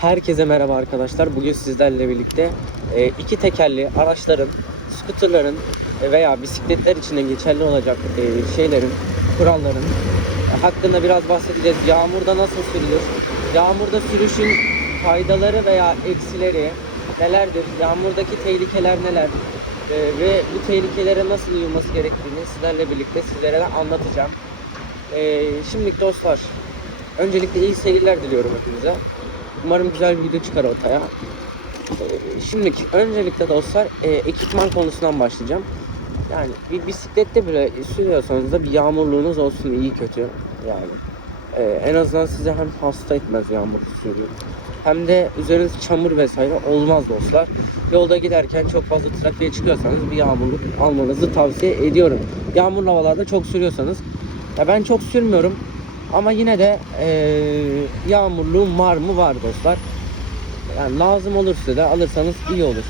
Herkese merhaba arkadaşlar. Bugün sizlerle birlikte e, iki tekerli araçların, skuterların veya bisikletler için de geçerli olacak e, şeylerin, kuralların hakkında biraz bahsedeceğiz. Yağmurda nasıl sürülür? Yağmurda sürüşün faydaları veya eksileri nelerdir? Yağmurdaki tehlikeler neler? E, ve bu tehlikelere nasıl uyulması gerektiğini sizlerle birlikte sizlere anlatacağım. E, şimdi dostlar, öncelikle iyi seyirler diliyorum hepinize. Umarım güzel bir video çıkar ortaya. Ee, Şimdi öncelikle dostlar e, ekipman konusundan başlayacağım. Yani bir bisiklette bile sürüyorsanız da bir yağmurluğunuz olsun iyi kötü yani. Ee, en azından size hem hasta etmez yağmur sürüyor. Hem de üzeriniz çamur vesaire olmaz dostlar. Yolda giderken çok fazla trafiğe çıkıyorsanız bir yağmurluk almanızı tavsiye ediyorum. Yağmurlu havalarda çok sürüyorsanız. Ya ben çok sürmüyorum. Ama yine de eee yağmurluğum var mı var dostlar. Yani lazım olur size de alırsanız iyi olur.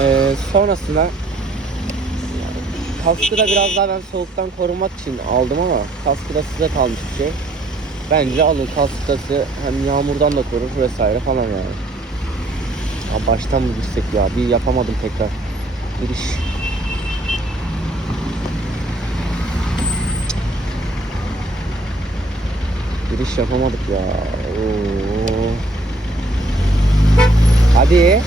Eee sonrasında kaskı da biraz daha ben soğuktan korunmak için aldım ama kaskı da size kalmış bir şey. Bence alın kaskı da size hem yağmurdan da korur vesaire falan yani. Ya baştan mı girsek ya? Bir yapamadım tekrar. Giriş. Giriş yapamadık ya. Oo. Hadi.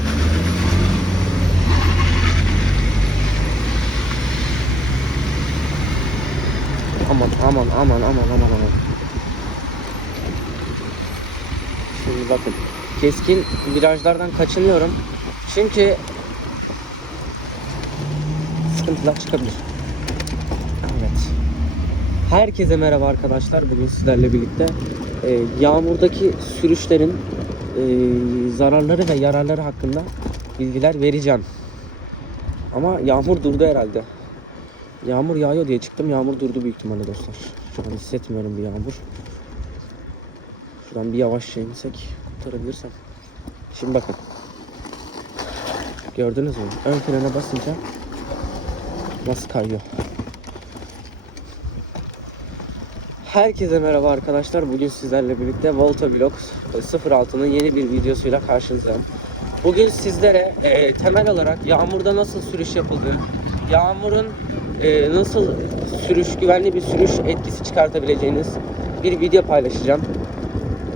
Aman aman aman aman aman aman. Şimdi bakın. Keskin virajlardan kaçınıyorum. Çünkü sıkıntılar çıkabilir. Evet. Herkese merhaba arkadaşlar. Bugün sizlerle birlikte e, yağmurdaki sürüşlerin e, zararları ve yararları hakkında bilgiler vereceğim. Ama yağmur durdu herhalde. Yağmur yağıyor diye çıktım. Yağmur durdu büyük ihtimalle dostlar. Şu an hissetmiyorum bir yağmur. Şuradan bir yavaş şey insek kurtarabilirsem. Şimdi bakın. Gördünüz mü? Ön frene basınca nasıl kayıyor. Herkese merhaba arkadaşlar. Bugün sizlerle birlikte Volta Vlog 06'nın yeni bir videosuyla karşınızdayım. Bugün sizlere e, temel olarak yağmurda nasıl sürüş yapıldığı, yağmurun e, nasıl sürüş, güvenli bir sürüş etkisi çıkartabileceğiniz bir video paylaşacağım.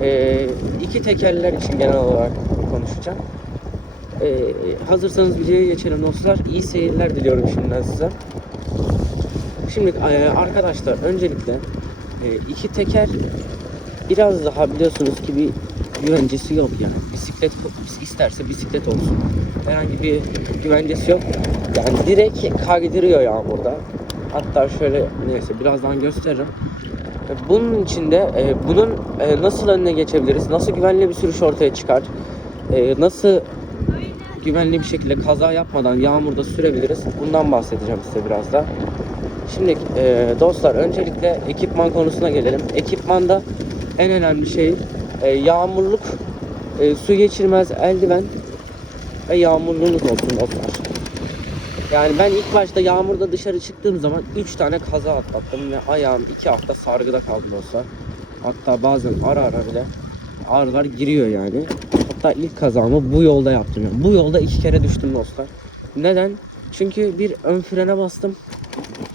E, iki tekerler için genel olarak konuşacağım. E, hazırsanız videoya geçelim dostlar. İyi seyirler diliyorum şimdiden size. Şimdi e, arkadaşlar öncelikle e, iki teker biraz daha biliyorsunuz ki bir güvencesi yok yani. Bisiklet isterse bisiklet olsun. Herhangi bir güvencesi yok. Yani direkt kaydırıyor yağmurda. Hatta şöyle neyse birazdan gösteririm. E, Bunun içinde e, bunun e, nasıl önüne geçebiliriz? Nasıl güvenli bir sürüş ortaya çıkar? E, nasıl güvenli bir şekilde kaza yapmadan yağmurda sürebiliriz? Bundan bahsedeceğim size biraz da. Şimdi e, dostlar öncelikle ekipman konusuna gelelim. Ekipmanda en önemli şey e, yağmurluk, e, su geçirmez eldiven ve yağmurluğunuz olsun dostlar. Yani ben ilk başta yağmurda dışarı çıktığım zaman 3 tane kaza atlattım ve ayağım 2 hafta sargıda kaldı dostlar. Hatta bazen ara ara bile ağrılar giriyor yani. Hatta ilk kazamı bu yolda yaptım. Yani bu yolda iki kere düştüm dostlar. Neden? Çünkü bir ön frene bastım.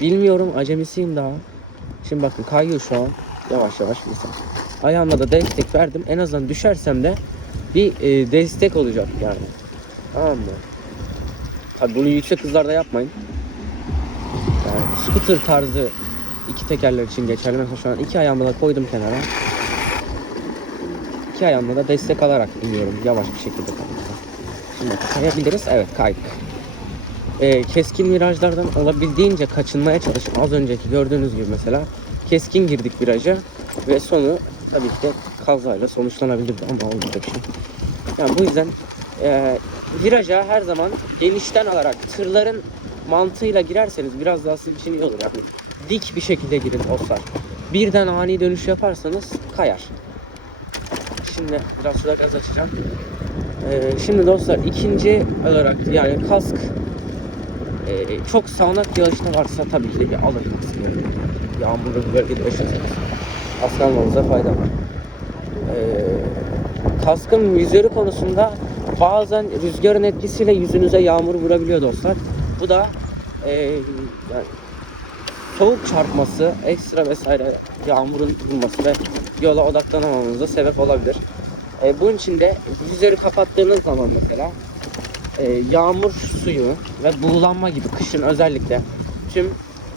Bilmiyorum acemisiyim daha. Şimdi bakın kayıyor şu an. Yavaş yavaş mesela. Ayağımla da destek verdim. En azından düşersem de bir e, destek olacak yani. Tamam mı? Tabii bunu yüksek hızlarda yapmayın. Yani scooter tarzı iki tekerler için geçerli. Mesela şu an iki ayağımı da koydum kenara. İki ayağımla da destek alarak iniyorum yavaş bir şekilde. Şimdi kayabiliriz. Evet kaydık e, keskin virajlardan olabildiğince kaçınmaya çalışın. Az önceki gördüğünüz gibi mesela keskin girdik viraja ve sonu tabii ki de kazayla sonuçlanabilirdi ama olmadı bir şey. Yani bu yüzden e, viraja her zaman genişten alarak tırların mantığıyla girerseniz biraz daha sizin için iyi olur yani. Dik bir şekilde girin dostlar. Birden ani dönüş yaparsanız kayar. Şimdi biraz şurada gaz açacağım. E, şimdi dostlar ikinci olarak yani kask ee, çok sağanak yağışta varsa tabii ki de bir kaskı. Yağmurlu bir bölgede yaşıyorsanız kask almanıza fayda var. e, kaskın vizörü konusunda bazen rüzgarın etkisiyle yüzünüze yağmur vurabiliyor dostlar. Bu da e, yani soğuk çarpması, ekstra vesaire yağmurun vurması ve yola odaklanamamanıza sebep olabilir. E, bunun için de vizörü kapattığınız zaman mesela e, yağmur suyu ve buğulanma gibi kışın özellikle tüm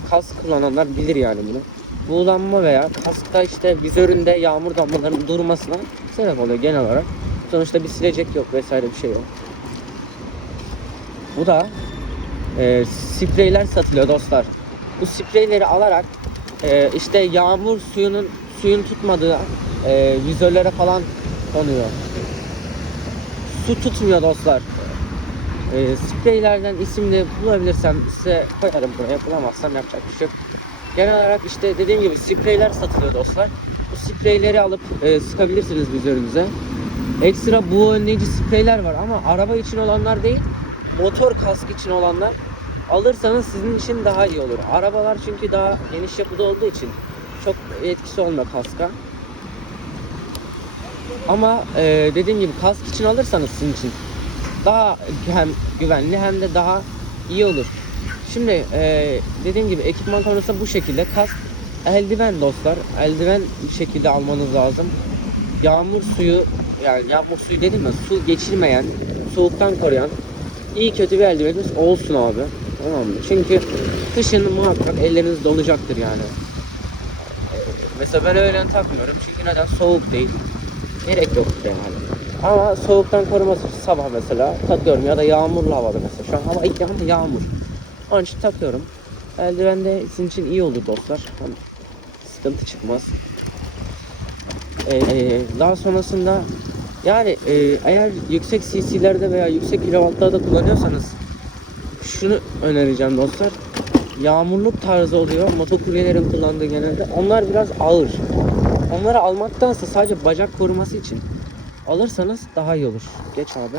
kask kullananlar bilir yani bunu. Buğulanma veya kaskta işte vizöründe yağmur damlalarının durmasına sebep oluyor genel olarak. Sonuçta bir silecek yok vesaire bir şey yok. Bu da e, spreyler satılıyor dostlar. Bu spreyleri alarak e, işte yağmur suyunun suyun tutmadığı e, vizörlere falan konuyor. Su tutmuyor dostlar. E, spreylerden isimli bulabilirsem size koyarım buraya. Bulamazsam yapacak bir şey yok. Genel olarak işte dediğim gibi spreyler satılıyor dostlar. Bu spreyleri alıp e, sıkabilirsiniz vizörünüze. Ekstra bu önleyici spreyler var ama araba için olanlar değil, motor kask için olanlar alırsanız sizin için daha iyi olur. Arabalar çünkü daha geniş yapıda olduğu için çok etkisi olmuyor kaska. Ama e, dediğim gibi kask için alırsanız sizin için daha hem güvenli hem de daha iyi olur. Şimdi e, dediğim gibi ekipman konusu bu şekilde. Kask, eldiven dostlar. Eldiven bir şekilde almanız lazım. Yağmur suyu yani yağmur suyu dedim mi? Su geçirmeyen, soğuktan koruyan iyi kötü bir eldiveniniz olsun abi. Tamam mı? Çünkü kışın muhakkak elleriniz donacaktır yani. Mesela ben öğlen takmıyorum çünkü neden? Soğuk değil. Gerek yok yani. Ama soğuktan koruması sabah mesela takıyorum ya da yağmurlu havada mesela. Şu an hava ilk yağmur, yağmur. Onun için takıyorum. Eldiven de sizin için iyi olur dostlar. Hem sıkıntı çıkmaz. Ee, daha sonrasında yani e, eğer yüksek cc'lerde veya yüksek kilowattlarda kullanıyorsanız şunu önereceğim dostlar. Yağmurluk tarzı oluyor. Motokuryelerin kullandığı genelde. Onlar biraz ağır. Onları almaktansa sadece bacak koruması için alırsanız daha iyi olur. Geç abi.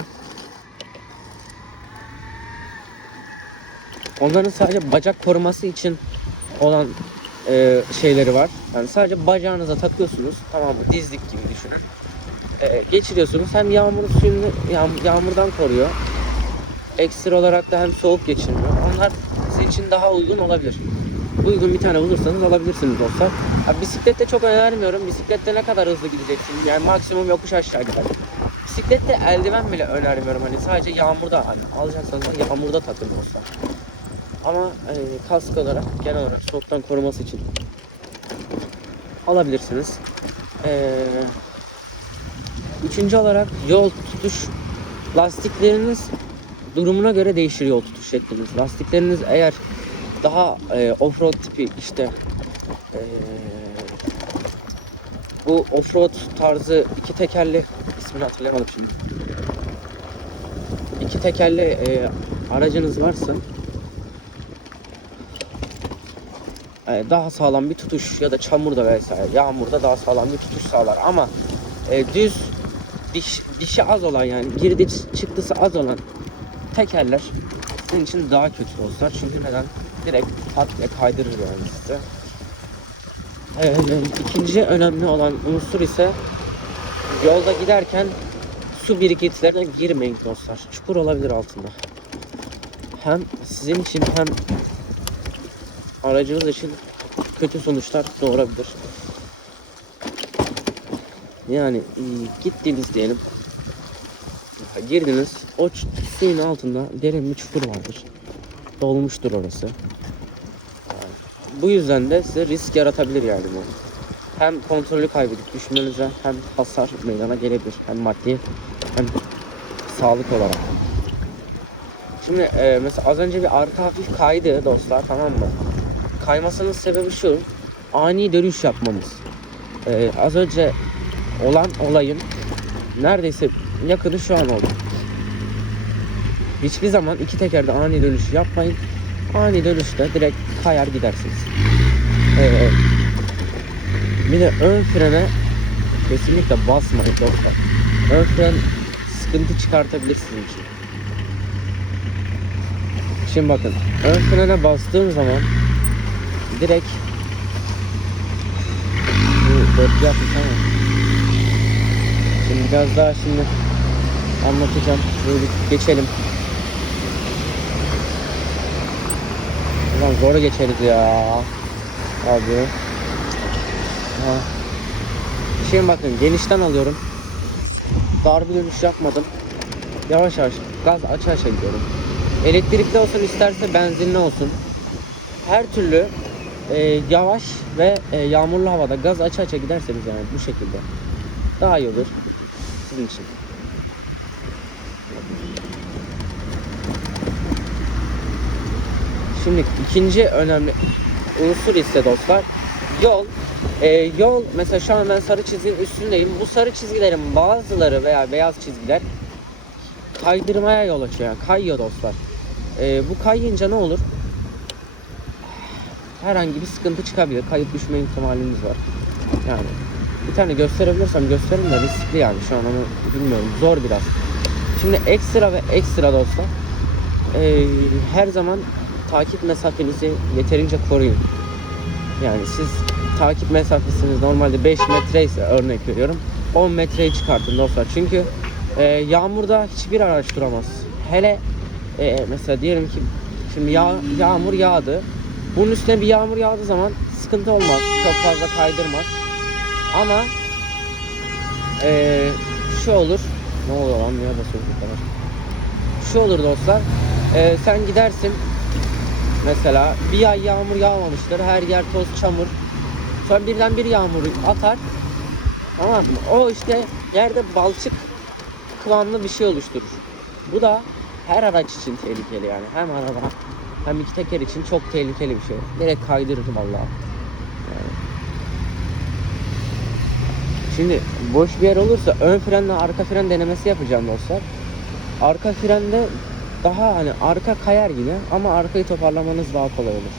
Onların sadece bacak koruması için olan e, şeyleri var. Yani sadece bacağınıza takıyorsunuz. Tamam mı? Dizlik gibi düşünün. E, geçiriyorsunuz. Hem yağmur suyunu yağm- yağmurdan koruyor. Ekstra olarak da hem soğuk geçirmiyor. Onlar sizin için daha uygun olabilir. Uygun bir tane bulursanız alabilirsiniz dostlar. Ha, bisiklette çok önermiyorum. Bisiklette ne kadar hızlı gideceksiniz? Yani maksimum yokuş aşağı gider. Bisiklette eldiven bile önermiyorum. Hani sadece yağmurda hani alacaksanız da yağmurda takın dostlar. Ama e, kask olarak genel olarak soğuktan koruması için alabilirsiniz. E, üçüncü olarak yol tutuş lastikleriniz durumuna göre değişir yol tutuş şekliniz. Lastikleriniz eğer daha e, offroad tipi işte e, bu offroad tarzı iki tekerli ismini hatırlayamadım şimdi. İki tekerli e, aracınız varsa e, daha sağlam bir tutuş ya da çamurda vesaire yağmurda daha sağlam bir tutuş sağlar ama e, düz diş, dişi az olan yani girdi çıktısı az olan tekerler sizin için daha kötü dostlar çünkü neden direkt pat ve kaydırır yani size. Ee, ikinci önemli olan unsur ise yolda giderken su birikintilerine girmeyin dostlar. Çukur olabilir altında. Hem sizin için hem aracınız için kötü sonuçlar doğurabilir. Yani e, gittiniz diyelim. Girdiniz. O suyun altında derin bir çukur vardır. Dolmuştur orası. Bu yüzden de size risk yaratabilir yani bu. Hem kontrolü kaybedip düşmenize hem hasar meydana gelebilir. Hem maddi hem sağlık olarak. Şimdi e, mesela az önce bir arka hafif kaydı dostlar tamam mı? Kaymasının sebebi şu. Ani dönüş yapmamız. E, az önce olan olayın neredeyse yakını şu an oldu. Hiçbir zaman iki tekerde ani dönüş yapmayın. Ani dönüşte direkt kayar gidersiniz. Ee, bir de ön frene kesinlikle basmayın dostlar. Ön fren sıkıntı çıkartabilir sizin için. Şimdi bakın ön frene bastığım zaman direkt dörtlü yapmış ama Şimdi biraz daha şimdi anlatacağım. Böyle geçelim. Ulan zor geçeriz ya. Abi. Ha. Şimdi bakın genişten alıyorum. Dar bir dönüş yapmadım. Yavaş yavaş gaz aça aça gidiyorum. Elektrikli olsun isterse benzinli olsun. Her türlü e, yavaş ve e, yağmurlu havada gaz aça aça giderseniz yani bu şekilde daha iyi olur sizin için. Şimdi ikinci önemli unsur ise dostlar yol. E, yol mesela şu an ben sarı çizginin üstündeyim. Bu sarı çizgilerin bazıları veya beyaz çizgiler kaydırmaya yol açıyor. Yani kayıyor dostlar. E, bu kayınca ne olur? Herhangi bir sıkıntı çıkabilir. Kayıp düşme ihtimalimiz var. Yani bir tane gösterebilirsem gösteririm de riskli yani şu an onu bilmiyorum. Zor biraz. Şimdi ekstra ve ekstra dostlar e, her zaman takip mesafenizi yeterince koruyun. Yani siz takip mesafesiniz normalde 5 metre ise örnek veriyorum 10 metreyi çıkartın dostlar. Çünkü e, yağmurda hiçbir araç duramaz. Hele e, mesela diyelim ki şimdi yağ, yağmur yağdı. Bunun üstüne bir yağmur yağdığı zaman sıkıntı olmaz. Çok fazla kaydırmaz. Ama e, şu olur. Ne oluyor lan niye basıyoruz bu? Şu olur dostlar. E, sen gidersin Mesela bir ay yağmur yağmamıştır. Her yer toz, çamur. Sonra birden bir yağmur atar. Tamam mı? O işte yerde balçık kıvamlı bir şey oluşturur. Bu da her araç için tehlikeli yani. Hem araba hem iki teker için çok tehlikeli bir şey. Direkt kaydırır vallahi. Yani. Şimdi boş bir yer olursa ön frenle arka fren denemesi yapacağım dostlar. Arka frende daha hani arka kayar yine ama arkayı toparlamanız daha kolay olur.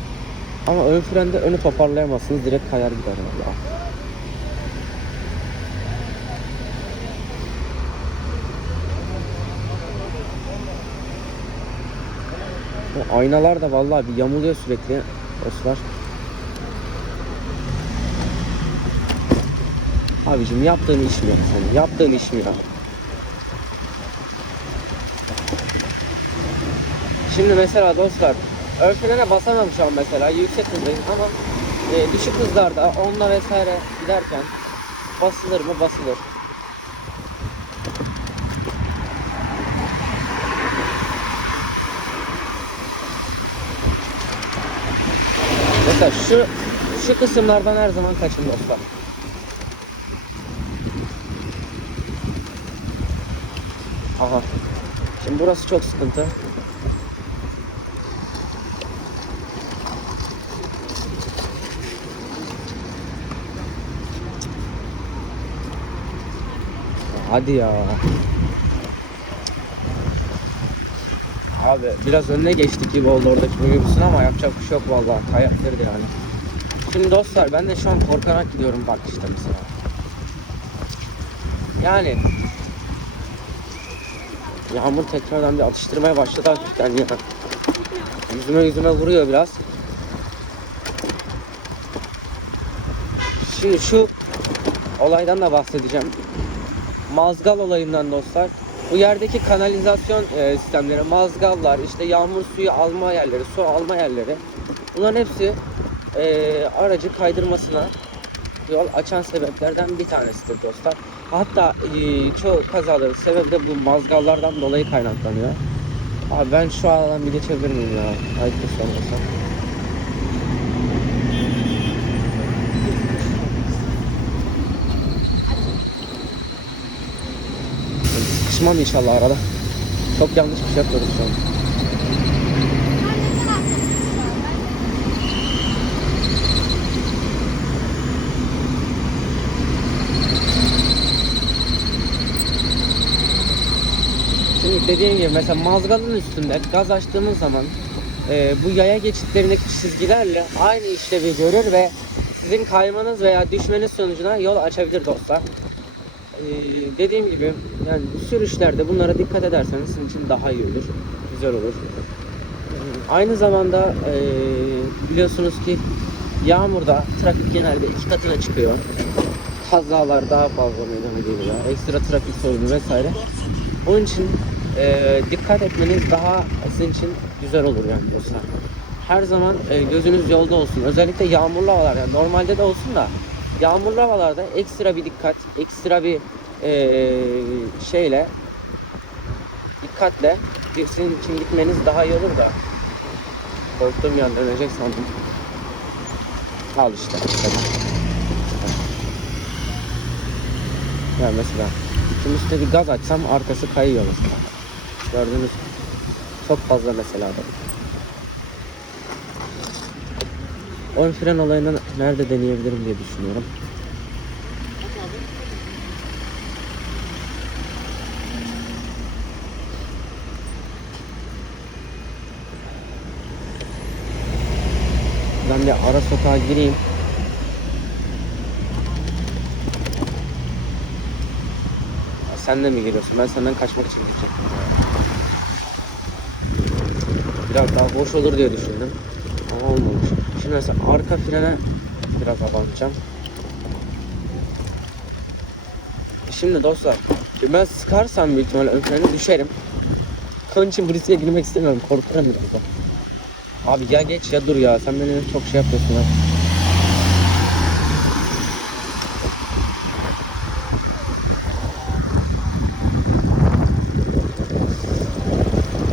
Ama ön frende önü toparlayamazsınız direkt kayar gider valla. Aynalar da vallahi bir yamuluyor sürekli dostlar. Abicim yaptığın iş mi senin? Yaptığın iş mi ya? Şimdi mesela dostlar ön frene basamam şu an mesela yüksek hızdayım ama e, düşük hızlarda onunla vesaire giderken basılır mı basılır. Mesela şu şu kısımlardan her zaman kaçın dostlar. Aha. Şimdi burası çok sıkıntı. Hadi ya. Abi biraz önüne geçtik gibi oldu oradaki minibüsün ama yapacak bir şey yok vallahi kayaktırdı yani. Şimdi dostlar ben de şu an korkarak gidiyorum bak işte mesela. Yani Yağmur tekrardan bir atıştırmaya başladı hafiften ya. Yüzüme yüzüme vuruyor biraz. Şimdi şu olaydan da bahsedeceğim. Mazgal olayından dostlar. Bu yerdeki kanalizasyon e, sistemleri, mazgallar, işte yağmur suyu alma yerleri, su alma yerleri. Bunların hepsi e, aracı kaydırmasına yol açan sebeplerden bir tanesidir dostlar. Hatta e, çoğu kazaların sebebi de bu mazgallardan dolayı kaynaklanıyor. Abi ben şu aradan bir geçebilir miyim ya? Ayıp sormasam. Sıkışmam inşallah arada. Çok yanlış bir şey yapıyoruz şu an. Şimdi dediğim gibi mesela mazgalın üstünde gaz açtığımız zaman e, bu yaya geçitlerindeki çizgilerle aynı işlevi görür ve sizin kaymanız veya düşmeniz sonucuna yol açabilir dostlar. E, dediğim gibi yani sürüşlerde bunlara dikkat ederseniz sizin için daha iyi olur, güzel olur. E, aynı zamanda e, biliyorsunuz ki yağmurda trafik genelde iki katına çıkıyor. kazalar daha fazla meydana geliyor. Ekstra trafik sorunu vesaire. Onun için e, dikkat etmeniz daha sizin için güzel olur yani dostlar. Her zaman e, gözünüz yolda olsun. Özellikle yağmurlu havalar yani normalde de olsun da yağmurlu havalarda ekstra bir dikkat, ekstra bir e, şeyle dikkatle sizin için gitmeniz daha iyi olur da korktuğum anda dönecek sandım. Al işte. Ya mesela şimdi üstte bir gaz açsam arkası kayıyor mesela. Gördünüz? Çok fazla mesela da. Ön fren olayını nerede deneyebilirim diye düşünüyorum. Ben de ara sokağa gireyim. Sen de mi geliyorsun? Ben senden kaçmak için gidecektim. Biraz daha boş olur diye düşündüm. Ama olmamış. Mesela arka frene biraz abanacağım. Şimdi dostlar, şimdi ben sıkarsam büyük ihtimalle ön frene düşerim. Onun için bu riske girmek istemiyorum. Korkuyorum biraz da. Abi ya geç ya dur ya. Sen beni çok şey yapıyorsun ha.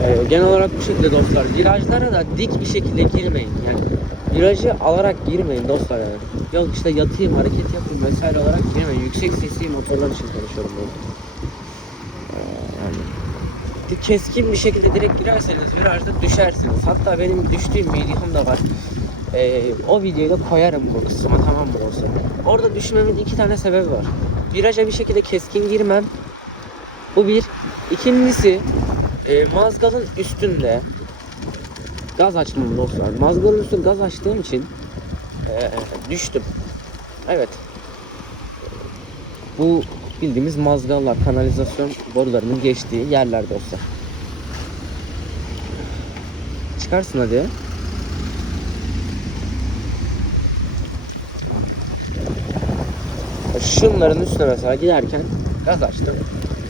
Ee, genel olarak bu şekilde dostlar. Virajlara da dik bir şekilde girmeyin. Yani virajı alarak girmeyin dostlar yani. Yok işte yatayım, hareket yapayım vesaire olarak girmeyin. Yüksek sesli motorlar için konuşuyorum bunu. Yani keskin bir şekilde direkt girerseniz virajda düşersiniz. Hatta benim düştüğüm videom da var. Ee, o videoyu da koyarım bu kısma tamam mı olsa. Orada düşmemin iki tane sebebi var. Viraja bir şekilde keskin girmem. Bu bir. İkincisi e, mazgalın üstünde gaz açmam dostlar. Mazgalın üstünde gaz açtığım için e, düştüm. Evet. Bu bildiğimiz mazgallar, kanalizasyon borularının geçtiği yerler dostlar. Çıkarsın hadi. Şunların üstüne mesela giderken gaz açtım.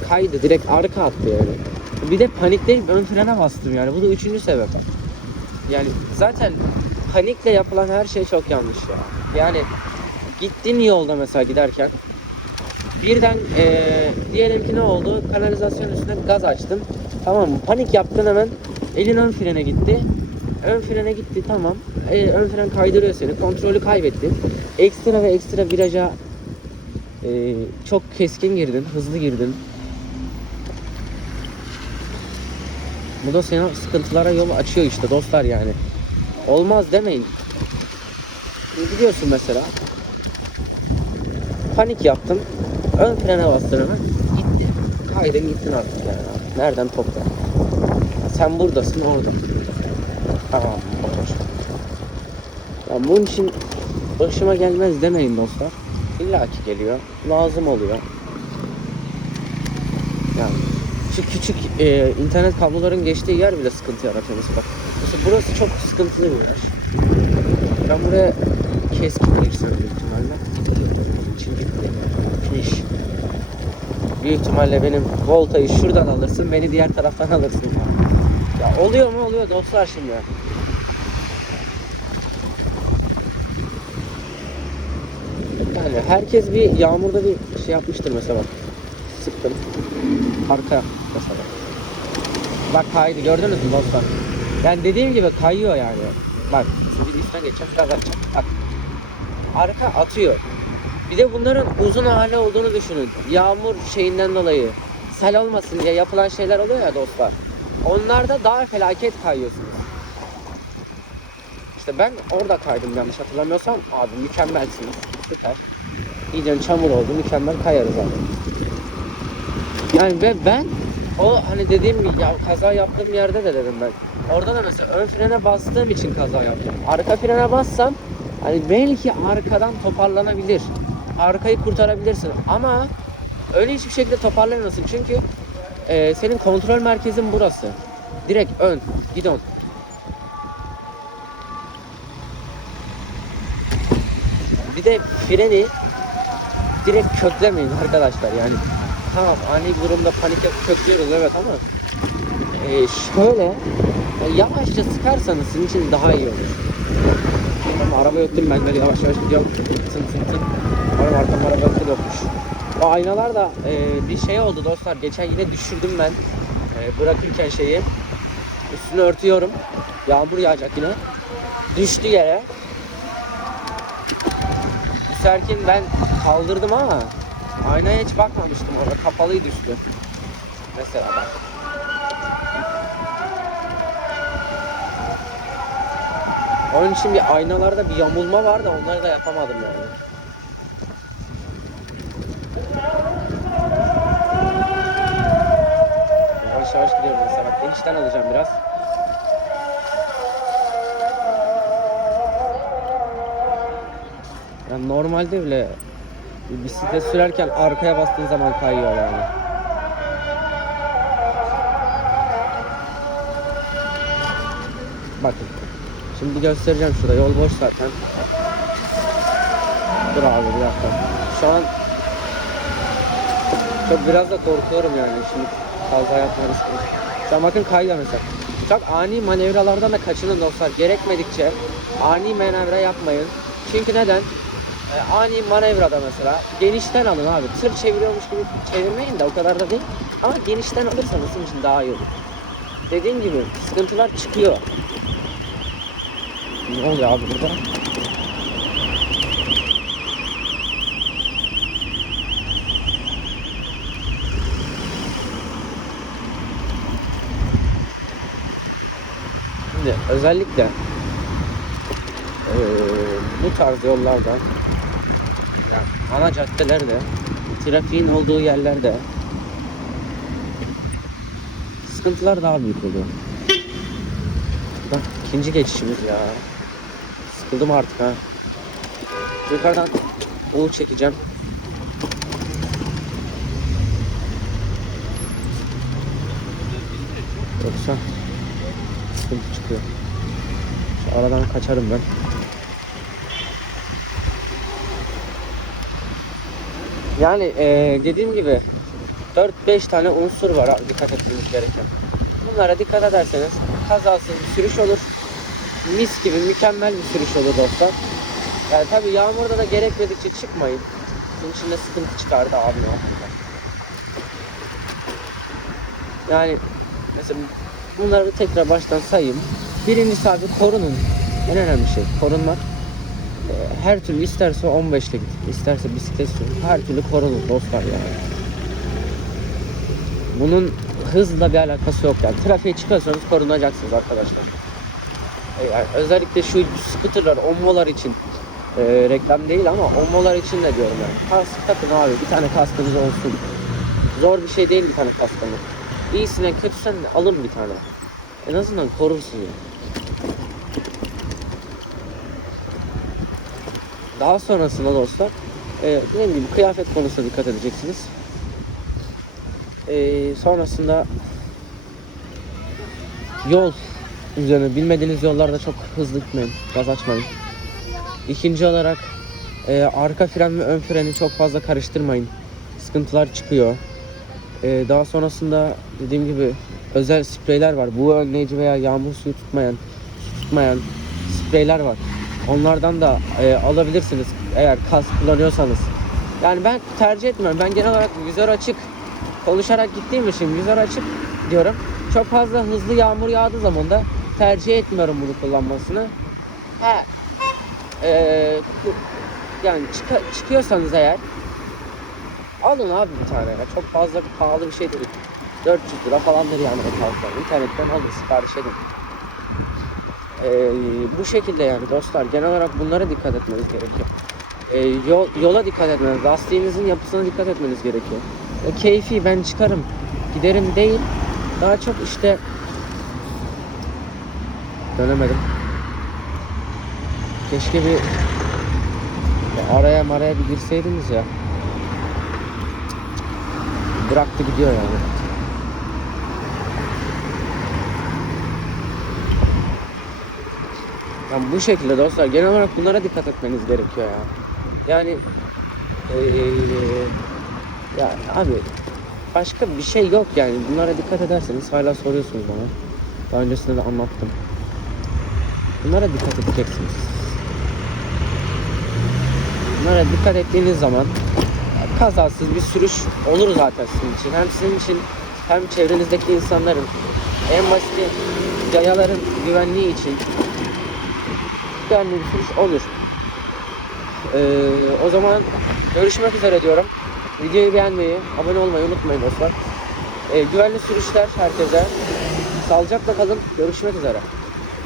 Kaydı direkt arka attı yani. Bir de panikleyip ön frene bastım yani. Bu da üçüncü sebep. Yani zaten panikle yapılan her şey çok yanlış ya. Yani gittiğin yolda mesela giderken birden eee diyelim ki ne oldu? Kanalizasyon üstüne gaz açtın. Tamam mı? Panik yaptın hemen. Elin ön frene gitti. Ön frene gitti tamam. E, ön fren kaydırıyor seni. Kontrolü kaybettin. Ekstra ve ekstra viraja e, çok keskin girdin. Hızlı girdin. Bu da sana sıkıntılara yol açıyor işte dostlar yani. Olmaz demeyin. Gidiyorsun mesela. Panik yaptın. Ön frene bastın hemen. Gitti. Kaydın gittin artık yani. Nereden topla? Sen buradasın orada. Tamam. Ya bunun için başıma gelmez demeyin dostlar. İlla ki geliyor. Lazım oluyor. Yani şu küçük e, internet kabloların geçtiği yer bile sıkıntı yaratıyor mesela. Mesela burası çok sıkıntılı bir yer. Ben buraya keskin girsem büyük ihtimalle. Çünkü iş. Büyük ihtimalle benim voltayı şuradan alırsın, beni diğer taraftan alırsın. Ya oluyor mu oluyor dostlar şimdi. Yani herkes bir yağmurda bir şey yapmıştır mesela. Sıktım. Arka mesela. Bak kaydı gördünüz mü dostlar? Yani dediğim gibi kayıyor yani. Bak bir üstten geçecek gaz atacak. Bak. Arka atıyor. Bir de bunların uzun hali olduğunu düşünün. Yağmur şeyinden dolayı. Sel olmasın diye yapılan şeyler oluyor ya dostlar. Onlarda daha felaket kayıyorsunuz. İşte ben orada kaydım yanlış hatırlamıyorsam. Abi mükemmelsiniz. Süper. İyice çamur oldu. Mükemmel kayarız abi. Yani ve ben o hani dediğim gibi ya kaza yaptığım yerde de dedim ben. Orada da mesela ön frene bastığım için kaza yaptım. Arka frene bassam hani belki arkadan toparlanabilir. Arkayı kurtarabilirsin ama öyle hiçbir şekilde toparlayamazsın çünkü e, senin kontrol merkezin burası. Direkt ön, gidon. Bir de freni direkt köklemeyin arkadaşlar yani. Tamam ani durumda panik yapıp köklüyoruz evet ama e, şöyle e, yavaşça sıkarsanız sizin için daha iyi olur. Ama araba öttüm ben böyle yavaş yavaş gidiyorum. Tın tın tın. Araba arkam araba öttü yokmuş. O aynalar da e, bir şey oldu dostlar. Geçen yine düşürdüm ben. E, bırakırken şeyi. Üstünü örtüyorum. Yağmur yağacak yine. Düştü yere. Düşerken ben kaldırdım ama aynaya hiç bakmamıştım orada kapalıydı üstü. Mesela bak. Onun için bir aynalarda bir yamulma var da onları da yapamadım yani. Yavaş yavaş gidiyorum mesela bak genişten alacağım biraz. Yani normalde bile bisiklet sürerken arkaya bastığın zaman kayıyor yani. Bakın. Şimdi göstereceğim şurada. Yol boş zaten. Dur abi bir dakika. Şu an çok biraz da korkuyorum yani şimdi fazla yapmarız. Şu an bakın kayıyor mesela. Çok ani manevralardan da kaçının dostlar. Gerekmedikçe ani manevra yapmayın. Çünkü neden? E, ani manevrada mesela genişten alın abi. Tır çeviriyormuş gibi çevirmeyin de o kadar da değil. Ama genişten alırsanız sizin için daha iyi olur. Dediğim gibi sıkıntılar çıkıyor. Ne oluyor abi burada? Şimdi özellikle eee, bu tarz yollarda yani ana caddelerde trafiğin olduğu yerlerde sıkıntılar daha büyük oluyor. Bak ikinci geçişimiz ya. Sıkıldım artık ha. Yukarıdan U çekeceğim. Yoksa sıkıntı çıkıyor. Şu aradan kaçarım ben. Yani eee, dediğim gibi 4-5 tane unsur var dikkat etmemiz gereken. Bunlara dikkat ederseniz kazasız bir sürüş olur. Mis gibi mükemmel bir sürüş olur dostlar. Yani tabi yağmurda da gerekmedikçe çıkmayın. Bunun içinde sıkıntı çıkardı abi ben. Yani mesela bunları tekrar baştan sayayım. Birincisi abi korunun. En önemli şey korunmak. Her türlü isterse 15 ile git, isterse bisiklet sürün. Her türlü korunun dostlar yani. Bunun hızla bir alakası yok yani. Trafiğe çıkarsanız korunacaksınız arkadaşlar. Ee, Yani özellikle şu scooterlar, ommolar için e, reklam değil ama ommolar için de diyorum yani. Kask takın abi, bir tane kaskınız olsun. Zor bir şey değil bir tane kask almak. İyisine kötüsen de alın bir tane. En azından korur sizi. Daha sonrasında dostlar, e, dediğim gibi kıyafet konusuna dikkat edeceksiniz. E, sonrasında yol üzerine bilmediğiniz yollarda çok hızlı gitmeyin, gaz açmayın. İkinci olarak e, arka fren ve ön freni çok fazla karıştırmayın. Sıkıntılar çıkıyor. E, daha sonrasında dediğim gibi özel spreyler var. Bu önleyici veya yağmur suyu tutmayan, tutmayan spreyler var. Onlardan da e, alabilirsiniz eğer kask kullanıyorsanız. Yani ben tercih etmiyorum. Ben genel olarak vizör açık konuşarak gittiğim için vizör açık diyorum. Çok fazla hızlı yağmur yağdığı zaman da tercih etmiyorum bunu kullanmasını. He, e, ku- yani çıka- çıkıyorsanız eğer alın abi bir tane ya. Çok fazla pahalı bir şey değil. 400 lira falandır yani o kasklar. İnternetten alın sipariş edin. Ee, bu şekilde yani dostlar genel olarak bunlara dikkat etmeniz gerekiyor. Ee, yol, yola dikkat etmeniz, lastiğinizin yapısına dikkat etmeniz gerekiyor. E, keyfi ben çıkarım, giderim değil. Daha çok işte dönemedim. Keşke bir ya araya maraya bir girseydiniz ya. Bıraktı gidiyor yani. Yani bu şekilde dostlar genel olarak bunlara dikkat etmeniz gerekiyor ya. Yani Ee, ya abi başka bir şey yok yani. Bunlara dikkat ederseniz hala soruyorsunuz bana. Daha öncesinde de anlattım. Bunlara dikkat edeceksiniz. Bunlara dikkat ettiğiniz zaman kazasız bir sürüş olur zaten sizin için. Hem sizin için hem çevrenizdeki insanların en basit yayaların güvenliği için güvenli bir olur. Ee, o zaman görüşmek üzere diyorum. Videoyu beğenmeyi, abone olmayı unutmayın dostlar. Ee, güvenli sürüşler herkese. Sağlıcakla kalın. Görüşmek üzere.